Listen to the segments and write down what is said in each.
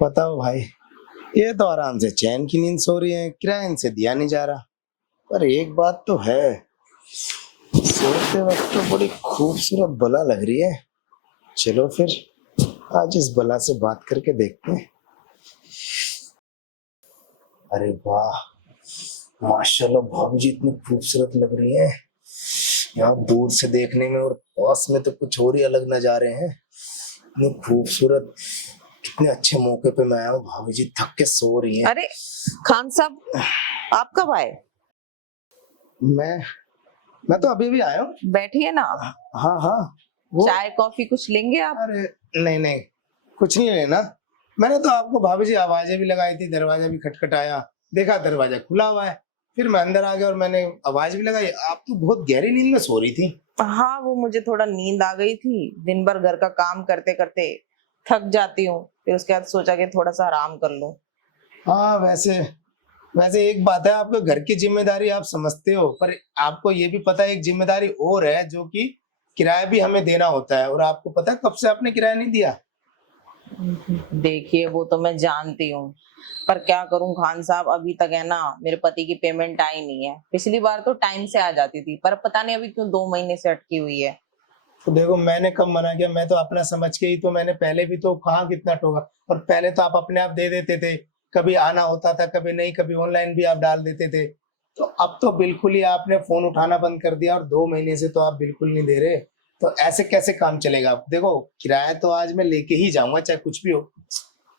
बताओ भाई, ये तो आराम से चैन की नींद सो रही है, किराया इनसे दिया नहीं जा रहा। पर एक बात तो है, सोते वक्त तो बड़ी खूबसूरत बला लग रही है। चलो फिर आज इस बला से बात करके देखते हैं। अरे वाह, माशाल्लाह भाभी जी इतनी खूबसूरत लग रही है। यहाँ दूर से देखने में और पास में तो कुछ और ही अलग नजारे हैं। इतनी खूबसूरत, कितने अच्छे मौके पे मैं आया हूँ। भाभी जी थक के सो रही हैं। अरे खान साहब, आप कब आए? मैं मैं तो अभी भी आया हूँ। बैठिए ना। हाँ हाँ, वो चाय कॉफी कुछ लेंगे आप? अरे नहीं नहीं, कुछ नहीं लेना। मैंने तो आपको भाभी जी आवाजें भी लगाई थी, दरवाजा भी खटखटाया, देखा दरवाजा खुला हुआ है, फिर मैं अंदर आ गया और मैंने आवाज भी लगाई। आप तो बहुत गहरी नींद में सो रही थी। हाँ, वो मुझे थोड़ा नींद आ गई थी। दिन भर घर का काम करते करते थक जाती हूँ, फिर उसके बाद सोचा कि थोड़ा सा आराम कर लूं। हाँ, वैसे वैसे एक बात है, आपको घर की जिम्मेदारी आप समझते हो, पर आपको ये भी पता है एक जिम्मेदारी और है, जो कि किराया भी हमें देना होता है। और आपको पता है कब से आपने किराया नहीं दिया? देखिए, वो तो मैं जानती हूँ, पर क्या करूं खान साहब, अभी तक है ना मेरे पति की पेमेंट आई नहीं है। पिछली बार तो टाइम से आ जाती थी, पर पता नहीं अभी क्यों 2 महीने से अटकी हुई है। तो देखो, मैंने कब मना किया? मैं तो अपना समझ के ही तो, मैंने पहले भी तो कहाँ कितना टोका। और पहले तो आप अपने आप दे देते थे, कभी आना होता था कभी नहीं, कभी ऑनलाइन भी आप डाल देते थे। तो अब तो बिल्कुल ही आपने फोन उठाना बंद कर दिया, और 2 महीने से तो आप बिल्कुल नहीं दे रहे। तो ऐसे कैसे काम चलेगा? आप देखो, किराया तो आज मैं लेके ही जाऊंगा चाहे कुछ भी हो।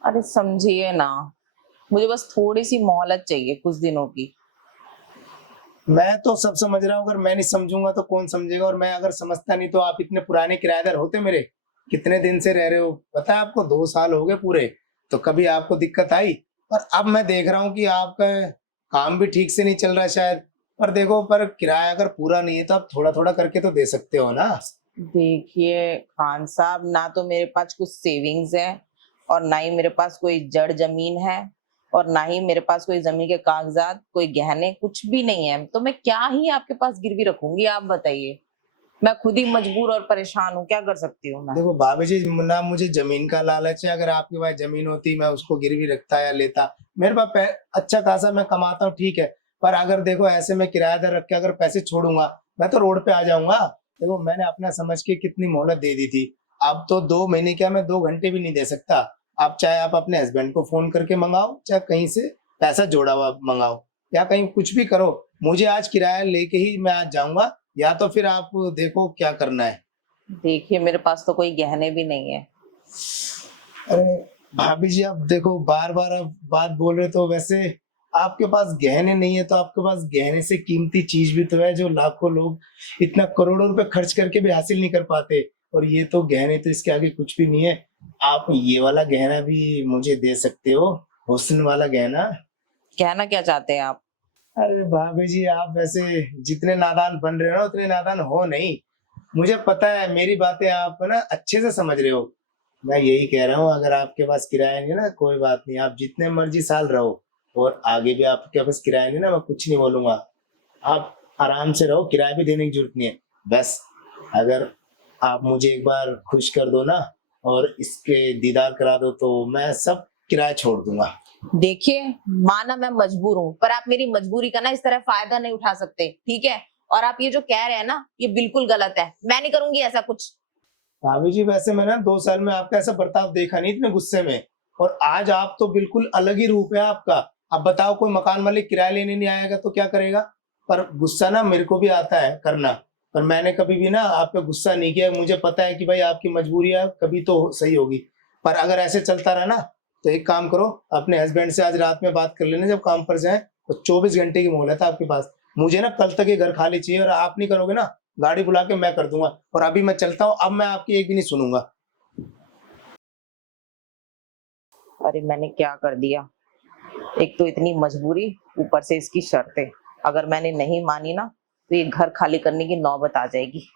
अरे समझिए ना, मुझे बस थोड़ी सी मोहलत चाहिए, कुछ दिनों की। मैं तो सब समझ रहा हूँ, अगर मैं नहीं समझूंगा तो कौन समझेगा? और मैं अगर समझता नहीं तो आप इतने पुराने किराएदार होते मेरे। कितने दिन से रह रहे हो पता है आपको? 2 साल हो गए पूरे। तो कभी आपको दिक्कत आई? और अब मैं देख रहा हूँ कि आपका काम भी ठीक से नहीं चल रहा शायद। पर देखो, पर किराया अगर पूरा नहीं है तो आप थोड़ा थोड़ा करके तो दे सकते हो ना। देखिए खान साहब, ना तो मेरे पास कुछ सेविंग्स है, और ना ही मेरे पास कोई जड़ जमीन है, और ना ही मेरे पास कोई जमीन के कागजात, कोई गहने, कुछ भी नहीं है। तो मैं क्या ही आपके पास गिरवी रखूंगी, आप बताइए। मैं खुद ही मजबूर और परेशान हूँ, क्या कर सकती हूँ मैं? देखो भाभी जी, ना मुझे जमीन का लालच है। अगर आपके पास जमीन होती मैं उसको गिरवी रखता या लेता। मेरे पास अच्छा खासा मैं कमाता हूँ, ठीक है। पर अगर देखो, ऐसे मैं किराएदार रख के अगर पैसे छोड़ूंगा, मैं तो रोड पे आ जाऊंगा। देखो, मैंने अपना समझ के कितनी मोहलत दे दी थी। अब तो 2 महीने क्या, मैं 2 घंटे भी नहीं दे सकता। आप चाहे आप अपने हस्बैंड को फोन करके मंगाओ, चाहे कहीं से पैसा जोड़ा हुआ मंगाओ, या कहीं कुछ भी करो। मुझे आज किराया लेके ही मैं आज जाऊंगा, या तो फिर आप देखो क्या करना है। देखिए, मेरे पास तो कोई गहने भी नहीं है। अरे भाभी जी, आप देखो बार बार आप बात बोल रहे, तो वैसे आपके पास गहने नहीं है तो आपके पास गहने से कीमती चीज भी तो है, जो लाखों लोग इतना करोड़ों रुपए खर्च करके भी हासिल नहीं कर पाते। और ये तो गहने तो इसके आगे कुछ भी नहीं है। आप ये वाला गहना भी मुझे दे सकते हो, हुस्न वाला गहना। कहना क्या चाहते हैं आप? अरे भाभी जी, आप वैसे जितने नादान बन रहे हो ना, उतने नादान हो नहीं। मुझे पता है, मेरी बातें आप ना अच्छे से समझ रहे हो। मैं यही कह रहा हूँ, अगर आपके पास किराया नहीं है ना, कोई बात नहीं, आप जितने मर्जी साल रहो, और आगे भी आपके पास किराया नहीं ना, मैं कुछ नहीं बोलूंगा। आप आराम से रहो, किराया भी देने की जरूरत नहीं है। बस अगर आप मुझे एक बार खुश कर दो ना, और इसके दीदार करा दो, तो मैं सब किराया छोड़ दूंगा। देखिए, माना मैं मजबूर हूँ, पर आप मेरी मजबूरी का ना इस तरह फायदा नहीं उठा सकते, ठीक है? और आप ये जो कह रहे हैं ना, ये बिल्कुल गलत है। मैं नहीं करूंगी ऐसा कुछ। भाभी जी, वैसे मैंने 2 साल में आपका ऐसा बर्ताव देखा नहीं इतने गुस्से में। और आज आप तो बिल्कुल अलग ही रूप है आपका। अब बताओ, कोई मकान मालिक किराया लेने नहीं आएगा तो क्या करेगा? पर गुस्सा ना मेरे को भी आता है करना। पर मैंने कभी भी ना आप पे गुस्सा नहीं किया। मुझे पता है कि भाई आपकी मजबूरी है, कभी तो सही होगी। पर अगर ऐसे चलता रहा ना, तो एक काम करो, अपने हस्बैंड से आज रात में बात कर लेना, जब काम पर जाए। तो 24 घंटे की मोहलत है आपके पास। मुझे ना कल तक ये घर खाली चाहिए, और आप नहीं करोगे ना, गाड़ी बुला के मैं कर दूंगा। और अभी मैं चलता हूँ, अब मैं आपकी एक भी नहीं सुनूंगा। अरे मैंने क्या कर दिया? एक तो इतनी मजबूरी, ऊपर से इसकी शर्तें। अगर मैंने नहीं मानी ना, तो ये घर खाली करने की नौबत आ जाएगी।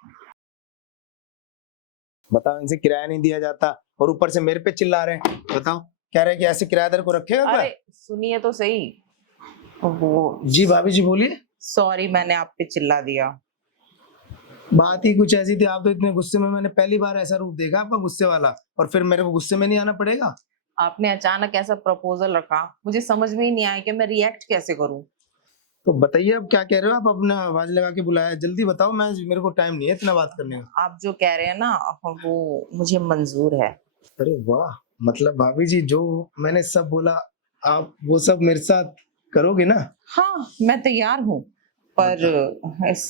बताओ, इनसे किराया नहीं दिया जाता और ऊपर से मेरे पे चिल्ला रहे हैं। बताओ, कह रहे हैं कि ऐसे किराएदार को रखेगा क्या? अरे सुनिए तो सही। वो जी भाभी जी, बोलिए। सॉरी, मैंने आप पे चिल्ला दिया। बात ही कुछ ऐसी थी, आप तो इतने गुस्से में, मैंने पहली बार ऐसा रूप देखा आपका गुस्से वाला, और फिर मेरे को गुस्से में नहीं आना पड़ेगा। आपने अचानक ऐसा प्रपोजल रखा, मुझे समझ में ही नहीं आया कि मैं रिएक्ट कैसे करूं। तो बताइए अब क्या कह रहे हो आप, अपना आवाज लगा के बुलाया, जल्दी बताओ, मैं मेरे को टाइम नहीं है इतना बात करने का। आप जो कह रहे हैं ना वो मुझे मंजूर है। अरे वाह, मतलब भाभी जी जो मैंने सब बोला आप वो सब मेरे साथ करोगे ना? हाँ, मैं तैयार हूँ, पर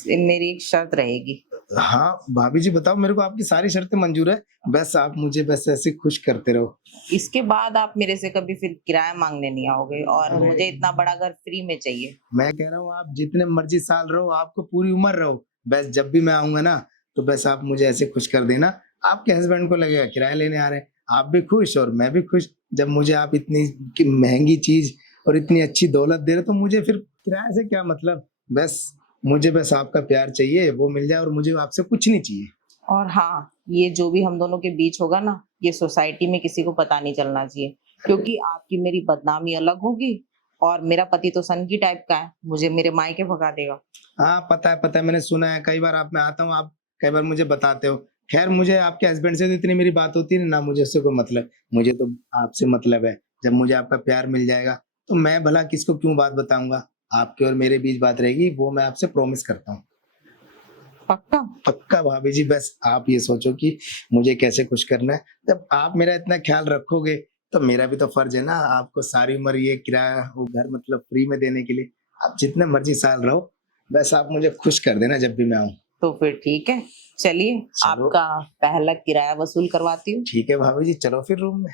मेरी एक शर्त रहेगी। हाँ भाभी जी बताओ, मेरे को आपकी सारी शर्तें मंजूर है, बस आप मुझे बस ऐसे खुश करते रहो। इसके बाद आप मेरे से कभी फिर किराया मांगने नहीं आओगे, और अरे मुझे इतना बड़ा घर फ्री में चाहिए। मैं कह रहा हूँ आप जितने मर्जी साल रहो, आपको पूरी उम्र रहो, बस जब भी मैं आऊंगा ना तो बस आप मुझे ऐसे खुश कर देना। आपके हस्बैंड को लगेगा किराया लेने आ रहे हैं, आप भी खुश और मैं भी खुश। जब मुझे आप इतनी महंगी चीज और इतनी अच्छी दौलत दे रहे हो, तो मुझे फिर किराए से क्या मतलब, बस मुझे बस आपका प्यार चाहिए, वो मिल जाए और मुझे आपसे कुछ नहीं चाहिए। और हाँ, ये जो भी हम दोनों के बीच होगा ना, ये सोसाइटी में किसी को पता नहीं चलना चाहिए, क्योंकि आपकी मेरी बदनामी अलग होगी, और मेरा पति तो सनकी टाइप का है, मुझे मेरे मायके भगा देगा। हाँ पता है, मैंने सुना है, कई बार आप मैं आता हूँ, आप कई बार मुझे बताते हो। खैर मुझे आपके हस्बैंड से तो इतनी मेरी बात होती है ना, मुझे उससे कोई मतलब, मुझे तो आपसे मतलब है। जब मुझे आपका प्यार मिल जाएगा तो मैं भला किसको क्यों बात बताऊंगा, आपके और मेरे बीच बात रहेगी, वो मैं आपसे प्रॉमिस करता हूँ। पक्का? पक्का भाभी जी, बस आप ये सोचो कि मुझे कैसे खुश करना है। जब आप मेरा इतना ख्याल रखोगे तो मेरा भी तो फर्ज है ना आपको सारी उम्र ये किराया वो घर मतलब फ्री में देने के लिए। आप जितने मर्जी साल रहो, बस आप मुझे खुश कर देना जब भी मैं आऊँ। तो फिर ठीक है, चलिए चलो। आपका पहला किराया वसूल करवाती हूँ। ठीक है भाभी जी, चलो फिर रूम में।